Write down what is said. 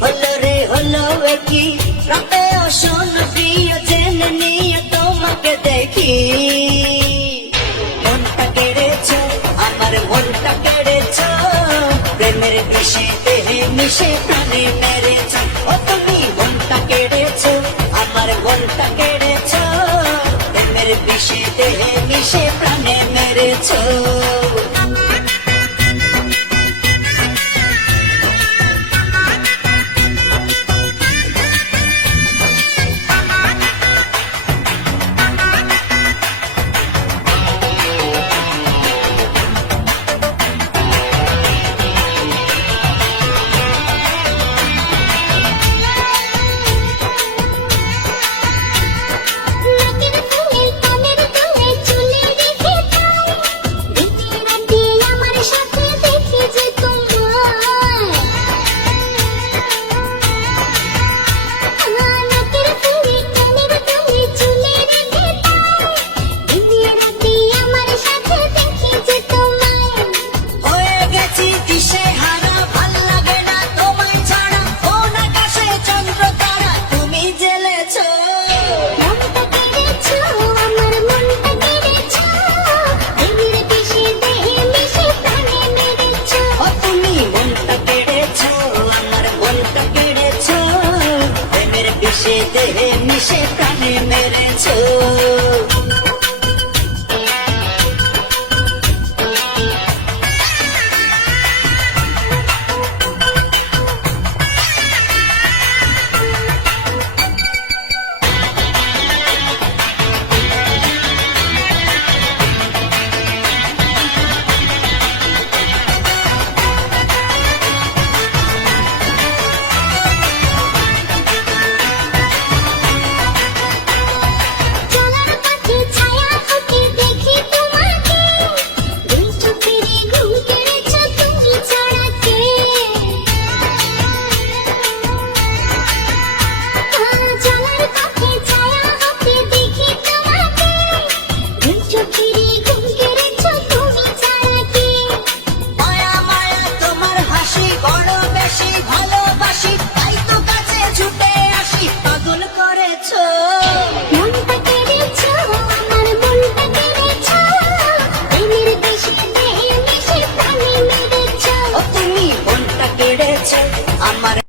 হলো রে হলো কি রাতে অসন প্রিয় জেনে নিয়ে তোমাকে দেখি মনটা কেড়েছ আমার মনটা কেড়েছ প্রেমের বিষে দেহে মিশে প্রাণে মেরেছ ও তুমি মনটা কেড়েছ আমার মনটা কেড়েছ প্রেমের বিষে দেহে মিশে প্রাণে মেরেছ দেহে মিশে প্রাণে মেরেছ